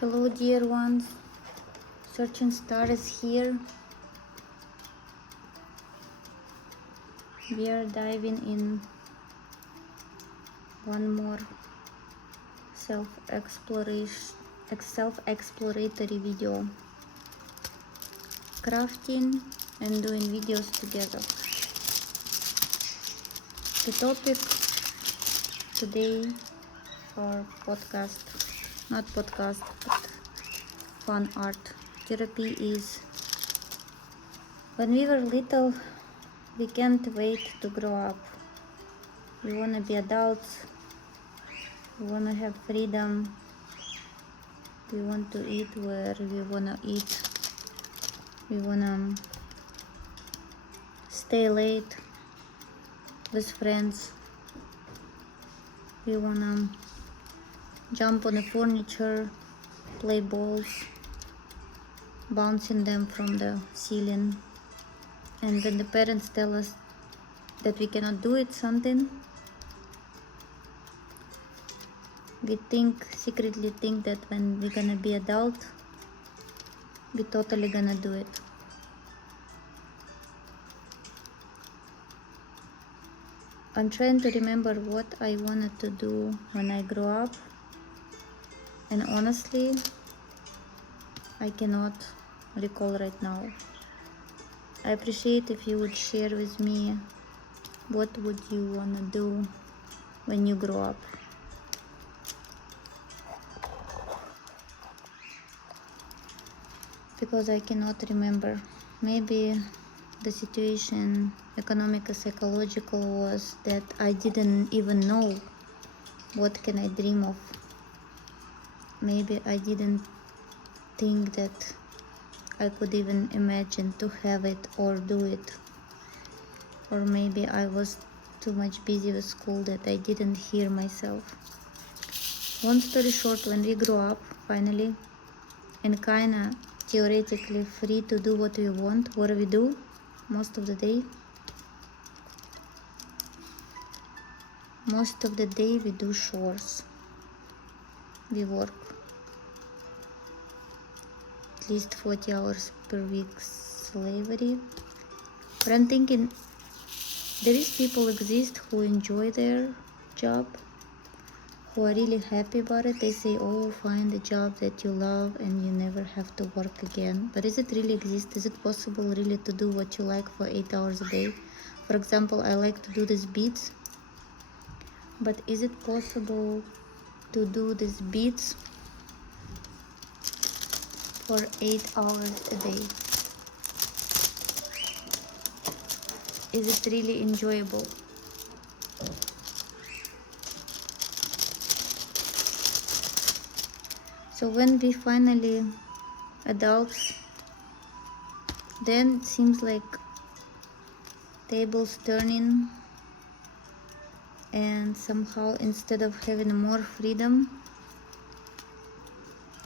Hello dear ones, Searching Star is here. We are diving in one more self-exploratory video, crafting and doing videos together. The topic today for podcast, not podcast, but fun art therapy is: when we were little, we can't wait to grow up. We wanna be adults, we wanna have freedom, we want to eat where we wanna eat, we wanna stay late with friends, we wanna jump on the furniture, play balls, bouncing them from the ceiling. And when the parents tell us that we cannot do it something, we secretly think that when we're gonna be adult, we totally gonna do it. I'm trying to remember what I wanted to do when I grew up, and honestly, I cannot recall right now. I appreciate if you would share with me what would you wanna do when you grow up. Because I cannot remember. Maybe the situation, economic and psychological, was that I didn't even know what can I dream of. Maybe I didn't think that I could even imagine to have it or do it. Or maybe I was too much busy with school that I didn't hear myself. Long story short, when we grow up, finally, and kinda theoretically free to do what we want, what do we do most of the day? Most of the day we do chores. We work at least 40 hours per week, slavery. But I'm thinking, there is people exist who enjoy their job, who are really happy about it. They say, oh, find a job that you love and you never have to work again. But is it really exist? Is it possible really to do what you like for 8 hours a day? For example, I like to do these beads, but is it possible to do these beads for 8 hours a day? Is it really enjoyable? So when we finally adults, then it seems like tables turning, and somehow instead of having more freedom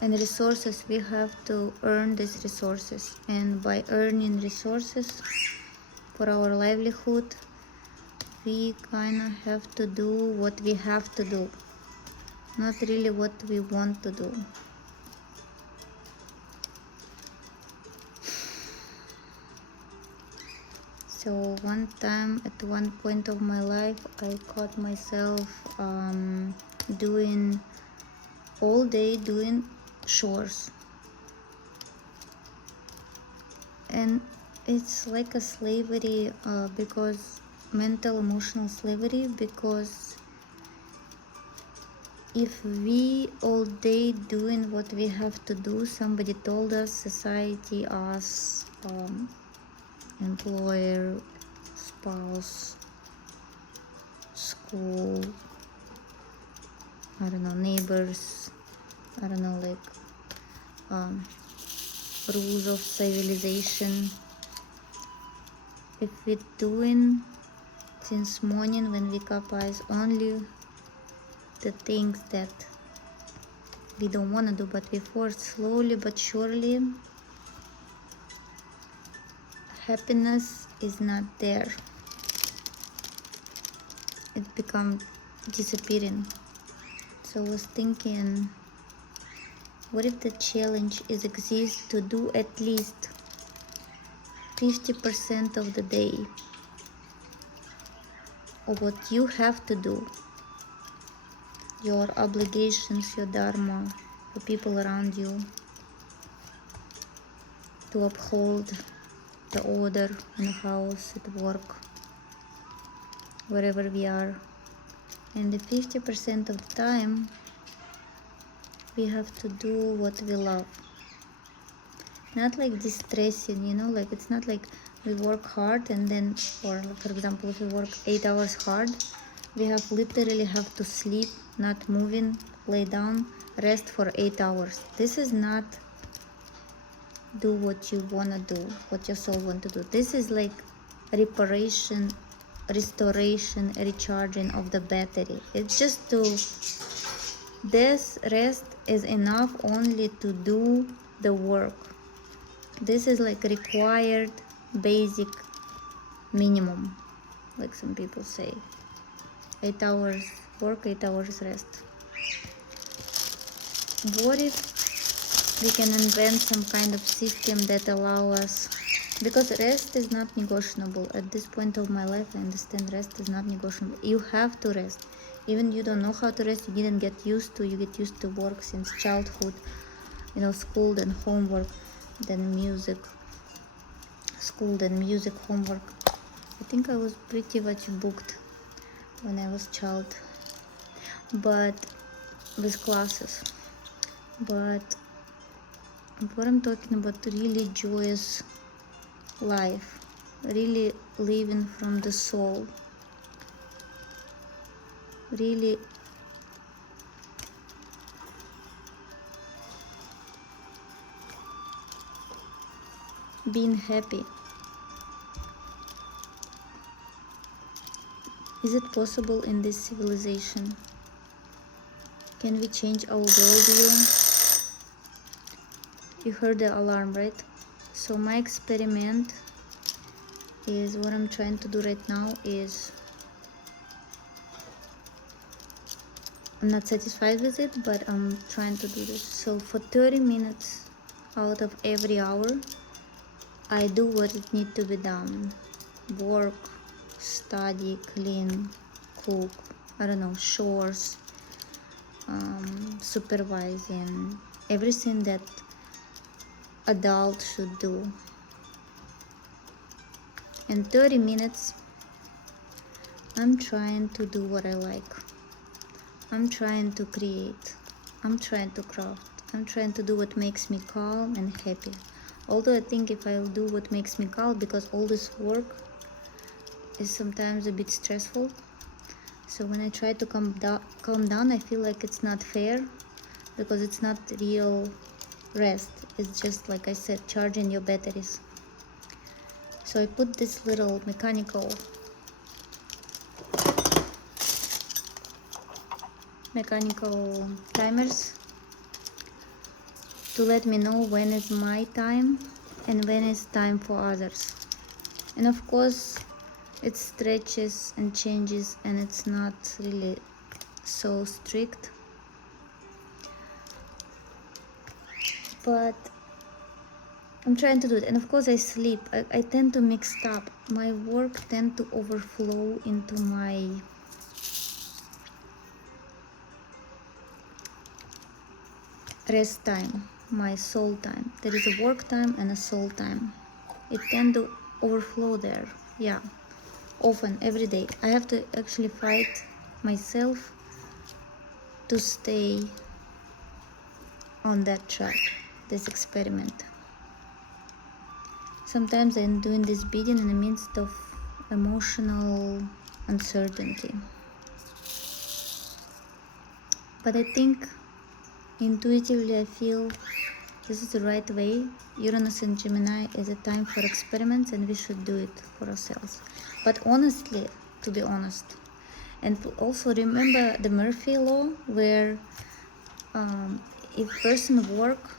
and resources, we have to earn these resources. And by earning resources for our livelihood, we kind of have to do what we have to do, not really what we want to do. So one time, at one point of my life, I caught myself doing all day doing chores, and it's like a slavery, because mental emotional slavery, because if we all day doing what we have to do, somebody told us, society, us, employer, spouse, school, I don't know, neighbors, I don't know, like rules of civilization. If we're doing since morning when we wake up eyes only the things that we don't want to do, but we force slowly but surely, happiness is not there. It becomes disappearing. So I was thinking, What if the challenge is exists to do at least 50% of the day of what you have to do, your obligations, your dharma, the people around you, to uphold the order in the house, at work, wherever we are. And the 50% of the time we have to do what we love. Not like distressing, you know, like it's not like we work hard and then, or for example, if we work 8 hours hard, we have literally have to sleep, not moving, lay down, rest for 8 hours. This is not do what you wanna do, what your soul want to do. This is like reparation, restoration, recharging of the battery. It's just to, this rest is enough only to do the work. This is like required basic minimum, like some people say. 8 hours work, 8 hours rest. What if we can invent some kind of system that allow us, because rest is not negotiable. At this point of my life, I understand rest is not negotiable. You have to rest. Even you don't know how to rest, you didn't get used to, you get used to work since childhood, you know, school, then homework, then music, school, then music, homework. I think I was pretty much booked when I was child, but with classes. But what I'm talking about, really joyous life, really living from the soul, really being happy. Is it possible in this civilization? Can we change our worldview? You heard the alarm, right? So my experiment is, what I'm trying to do right now is, I'm not satisfied with it, but I'm trying to do this. So for 30 minutes out of every hour, I do what it needs to be done. Work, study, clean, cook, I don't know, chores, supervising, everything that adult should do. In 30 minutes, I'm trying to do what I like. I'm trying to create. I'm trying to craft. I'm trying to do what makes me calm and happy. Although I think if I'll do what makes me calm, because all this work is sometimes a bit stressful. So when I try to calm down, I feel like it's not fair, because it's not real rest. It's just, like I said, charging your batteries. So I put this little mechanical timers to let me know when is my time and when is time for others. And of course it stretches and changes, and it's not really so strict, but I'm trying to do it. And of course I sleep. I tend to mix up. My work tend to overflow into my rest time, my soul time. There is a work time and a soul time. It tend to overflow there. Yeah, often, every day. I have to actually fight myself to stay on that track, this experiment. Sometimes I'm doing this beating in the midst of emotional uncertainty. But I think intuitively I feel this is the right way. Uranus and Gemini is a time for experiments, and we should do it for ourselves. But honestly, to be honest, and also remember the Murphy law, where if person work,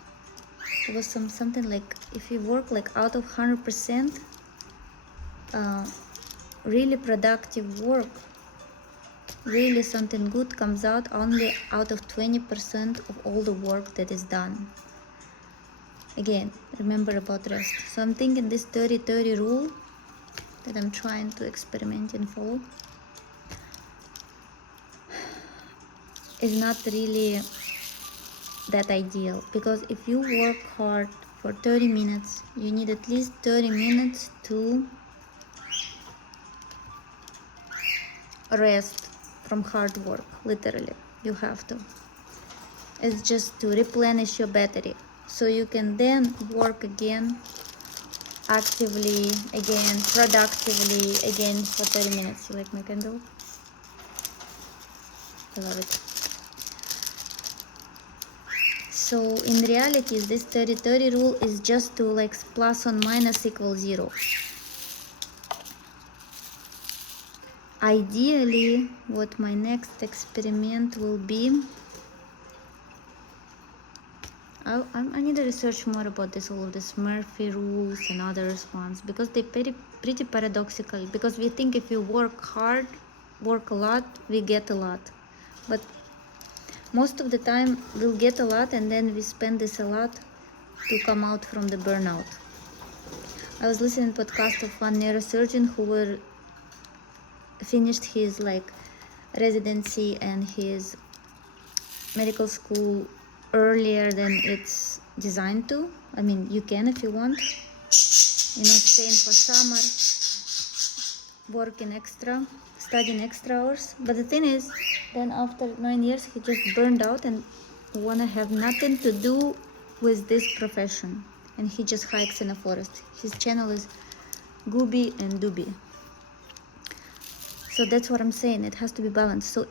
there was something like, if you work like out of 100% really productive work, really something good comes out only out of 20% of all the work that is done. Again, remember about rest. So I'm thinking this 30-30 rule that I'm trying to experiment and follow is not really that ideal, because if you work hard for 30 minutes, you need at least 30 minutes to rest from hard work. Literally, you have to. It's just to replenish your battery so you can then work again actively, again productively, again for 30 minutes. You like my candle? I love it. So in reality, this 30-30 rule is just to like plus or minus equal 0. Ideally, what my next experiment will be, I need to research more about this, all of this Murphy rules and others ones, because they're pretty paradoxical. Because we think if we work hard, work a lot, we get a lot. But most of the time we'll get a lot and then we spend this a lot to come out from the burnout. I was listening to podcast of one neurosurgeon who were finished his like residency and his medical school earlier than it's designed to. I mean, you can if you want, staying for summer, working extra, studying extra hours. But the thing is, then after 9 years, he just burned out and wanna have nothing to do with this profession. And he just hikes in a forest. His channel is Gooby and Dooby. So that's what I'm saying. It has to be balanced. So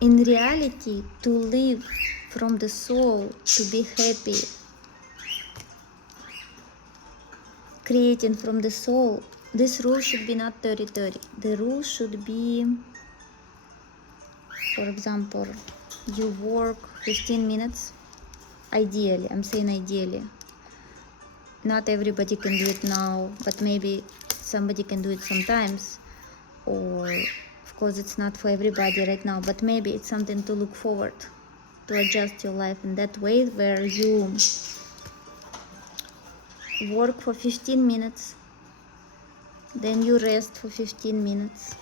in reality, to live from the soul, to be happy, creating from the soul, this rule should be not 30-30. The rule should be, for example, you work 15 minutes, ideally, I'm saying ideally. Not everybody can do it now, but maybe somebody can do it sometimes. Or, of course, it's not for everybody right now, but maybe it's something to look forward to, adjust your life in that way, where you work for 15 minutes, then you rest for 15 minutes,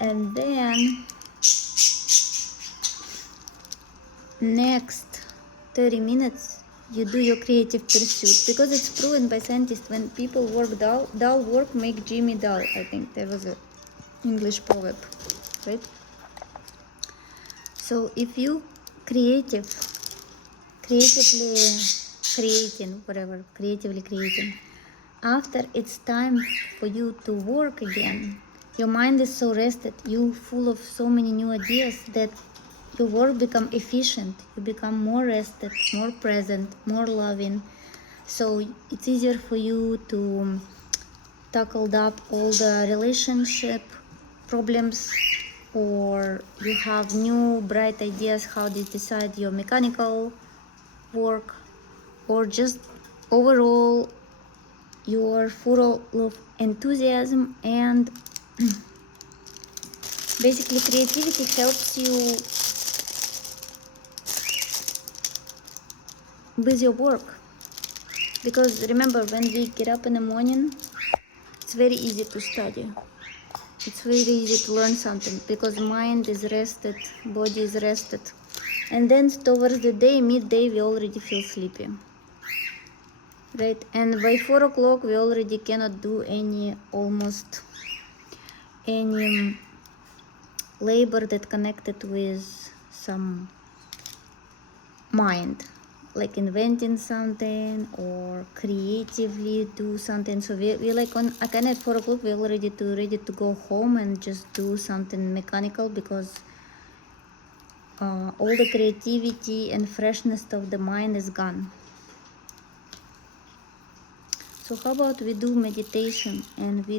and then next 30 minutes you do your creative pursuit, because it's proven by scientists when people work dull work make Jimmy dull. I think there was a English proverb, right? So if you creatively creating, after it's time for you to work again, your mind is so rested, you full of so many new ideas, that your work become efficient, you become more rested, more present, more loving. So it's easier for you to tackle up all the relationship problems, or you have new bright ideas how to decide your mechanical work, or just overall you're full of enthusiasm. And basically creativity helps you with your work, because remember, when we get up in the morning, it's very easy to study, it's very easy to learn something, because mind is rested, body is rested, and then towards the day, midday, we already feel sleepy, right? And by 4 o'clock we already cannot do almost any labor that connected with some mind, like inventing something or creatively do something. So we like again at 4 o'clock we're already ready to go home and just do something mechanical, because all the creativity and freshness of the mind is gone. So how about we do meditation, and we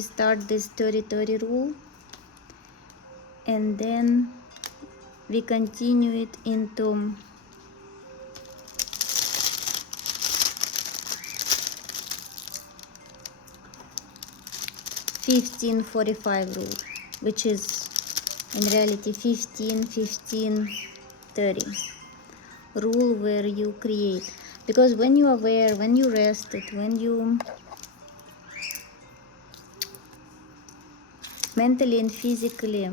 start this 30-30 rule, and then we continue it into 15-45 rule, which is in reality 15-15-30 rule, where you create. Because when you are aware, when you rested, when you mentally and physically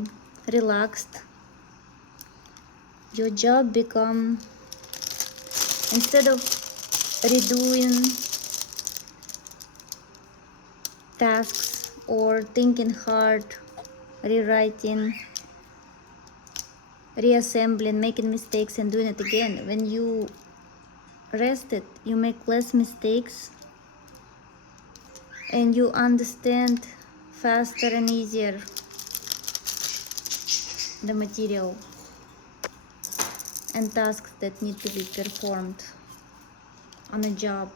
relaxed, your job become, instead of redoing tasks or thinking hard, rewriting, reassembling, making mistakes and doing it again, when you rested, you make less mistakes and you understand faster and easier the material and tasks that need to be performed on a job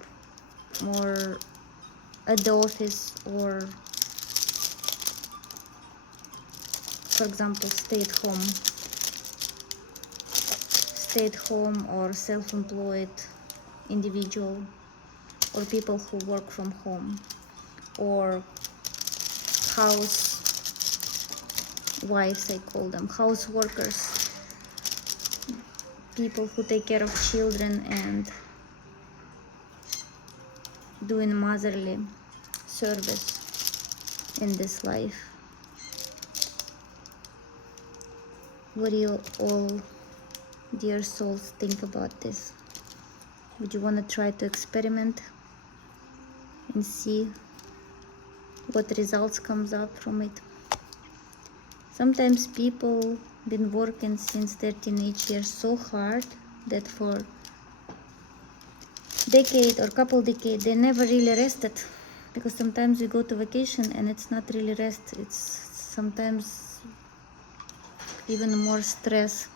or at the office, or for example stay at home or self-employed individual, or people who work from home, or housewives, I call them, house workers, people who take care of children and doing motherly service in this life. What do you all, dear souls, think about this? Would you want to try to experiment and see what results comes up from it? Sometimes people been working since their teenage years so hard that for decade or couple decade they never really rested, because sometimes we go to vacation and it's not really rest, it's sometimes even more stress.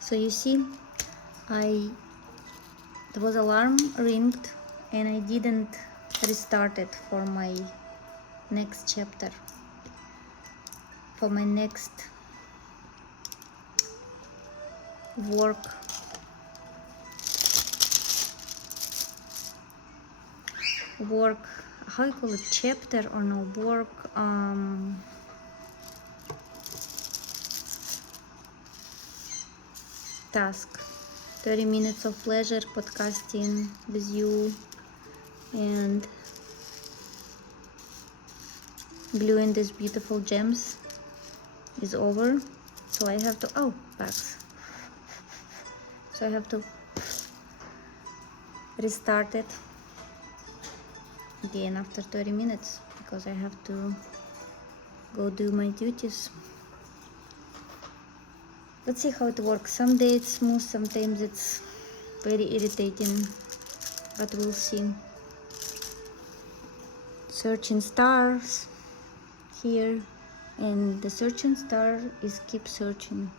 So you see, there was alarm ringed and I didn't restart it for my next chapter, for my next work. How you call it, chapter or no, work, task. 30 minutes of pleasure podcasting with you and gluing these beautiful gems is over. So I have to, bags. So I have to restart it again after 30 minutes because I have to go do my duties. Let's see how it works. Some days it's smooth, sometimes it's very irritating, but we'll see. Searching stars here, and the searching star is keep searching.